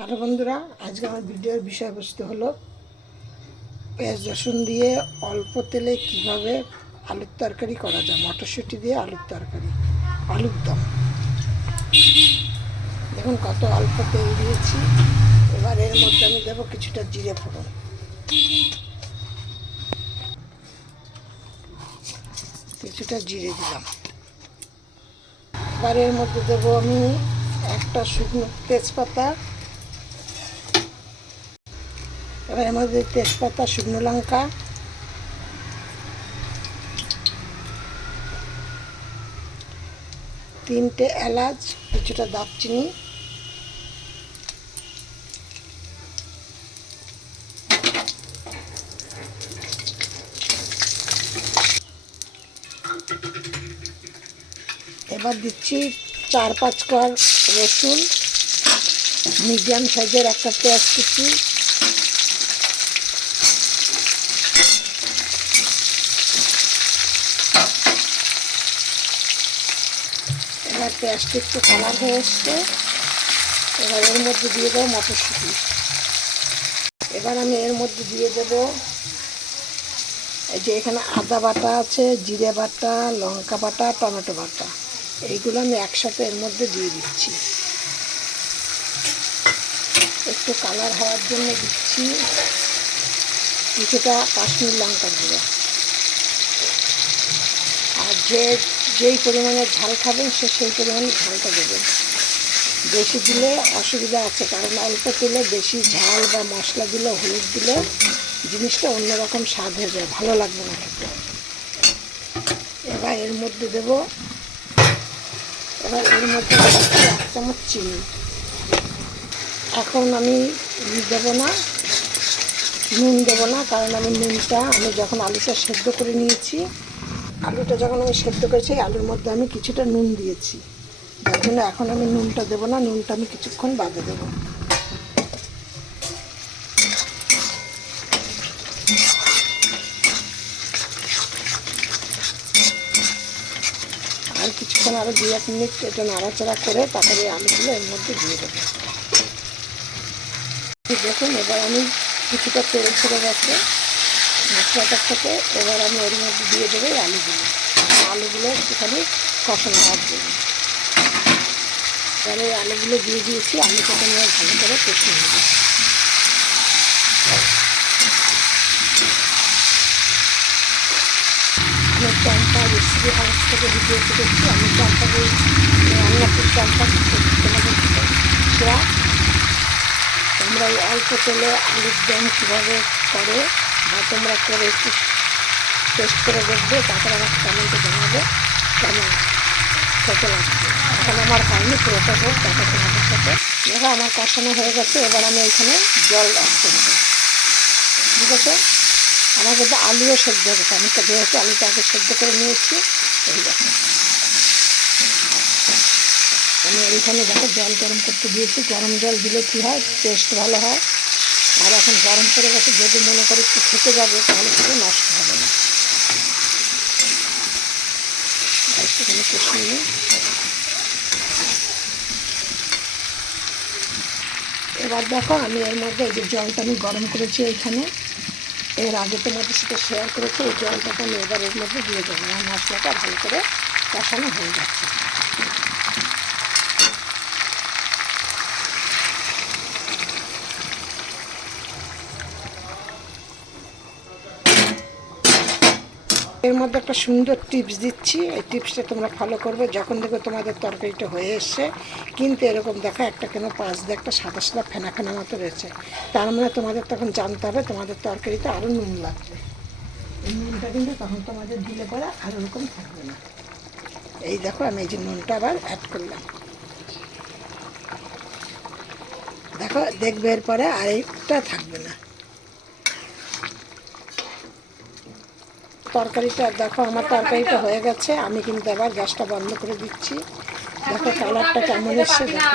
Hello বন্ধুরা, আজকে আমার ভিডিওর বিষয়বস্তু হলো পেঁয়াজ রসুন দিয়ে অল্প তেলে কিভাবে আলুর তরকারি করা যায়। মটরশুঁটি দিয়ে আলুর তরকারি, আলুর দম। দেখুন কত অল্প তেল দিয়েছি। এবার এর মধ্যে আমি দেবো কিছুটা জিরে ফোড়ন, কিছুটা জিরে দিলাম। এবার এর মধ্যে দেবো আমি একটা শুকনো তেজপাতা, এবার এর মধ্যে তেজপাতা, শুকনো লঙ্কা, তিনটে এলাচ, কিছুটা দারচিনি, এবার দিচ্ছি 4-5 কোয়া রসুন, মিডিয়াম সাইজের একটা পেঁয়াজ কুচি, এবার পেঁয়াজটা একটু কালার হয়ে এসছে। এবার এর মধ্যে দিয়ে দেবো মটরশুঁটি। এবার আমি এর মধ্যে দিয়ে দেবো এই যে এখানে আদা বাটা আছে, জিরে বাটা, লঙ্কা বাটা, টমেটো বাটা, এইগুলো আমি একসাথে এর মধ্যে দিয়ে দিচ্ছি। একটু কালার হওয়ার জন্য দিচ্ছি কিছুটা কাশ্মীর লঙ্কা গুঁড়ো। আর যেই পরিমাণে ঝাল খাবেন সেই পরিমাণে ঝালটা দেবেন। বেশি দিলে অসুবিধা আছে, কারণ অল্প তেলে বেশি ঝাল বা মশলা দিলে, হলুদ দিলে জিনিসটা অন্যরকম স্বাদ হয়ে যায়, ভালো লাগবে না খেতে। এবার এর মধ্যে দেবো এক চামচ চিনি। এখন আমি দেবো না, নুন দেবো না, কারণ নুনটা আমি যখন আলুটা সেদ্ধ করে নিয়েছি, আলুটা যখন আমি সেদ্ধ করেছি আলুর মধ্যে আমি কিছুটা নুন দিয়েছি, যার জন্য এখন আমি নুনটা দেবো না, নুনটা আমি কিছুক্ষণ বাদে দেবো। আর কিছুক্ষণ আরও 2-1 মিনিট এটা নাড়াচাড়া করে তারপরে আলুগুলো এর মধ্যে দিয়ে দেবো। দেখুন এবার আমি কিছুটা তেল ছেড়ে গেছে মশলাটার থেকে। এবার আমি এর মধ্যে দিয়ে দেবো আলুগুলো একটুখানি কষানো হওয়ার জন্য। এবার এই আলুগুলো দিয়ে দিয়েছি, আলুটাকে আমি ভালো করে কষিয়ে নেব। আমি চম্পা রেসিপি হাউস থেকে ভিডিও করছি, আমি চম্পাকে রান্নাপুর চম্পা তোমাদের সেরা। তোমরা এই অল্প তেলে আলুর দম কীভাবে করে বা তোমরা করে একটু টেস্ট করে দেখবে, তারপরে আমার কমেন্টে জানাবে কেমন খেতে লাগবে। এখন আমার হয়নি, পুরোটা হোক, তারপর তোমাদের সাথে। দেখো আমার কষানো হয়ে গেছে। এবার আমি এখানে জল অ্যাড করব। ঠিক আছে, আমার কিন্তু আলুও সেদ্ধ হয়ে গেছে। আমি যেহেতু আলুটা আগে সেদ্ধ করে নিয়েছি, এই দেখো আমি এইখানে দেখো জল গরম করতে দিয়েছি। গরম জল দিলে কী হয়, টেস্ট ভালো হয়। আর এখন গরম করে গেছে, যদি মনে করি একটু থেকে যাবে তাহলে সেটা নষ্ট হবে না। একটুখানি কষিয়ে নিই। এবার দেখো আমি এর মধ্যে এই যে জলটা আমি গরম করেছি এইখানে, এর আগে তোমাদের সাথে শেয়ার করেছি, এই জলটাকে আমি এবার এর মধ্যে দিয়ে দেবো। আমার মশলাটা ভালো করে কষানো হয়ে যাচ্ছে। এর মধ্যে একটা সুন্দর টিপস দিচ্ছি, এই টিপসটা তোমরা ফলো করবে। যখন দেখবে তোমাদের তরকারিটা হয়ে এসছে, কিন্তু এরকম দেখো একটা কেন পাশ দিয়ে একটা সাদা সাদা ফেনা ফেনা মতো রয়েছে, তার মানে তোমাদের তখন জানতে হবে তোমাদের তরকারিতে আরও নুন লাগবে। এই নুনটা কিন্তু তখন তোমাদের দিলে পরে আর ওরকম থাকবে না। এই দেখো আমি এই যে নুনটা আবার অ্যাড করলাম। দেখো দেখবে এরপরে আর একটা থাকবে না। তরকারিটা দেখো আমার তরকারিটা হয়ে গেছে। আমি কিন্তু আবার গ্যাসটা বন্ধ করে দিচ্ছি। দেখো কালারটা কেমন এসছে দেখো।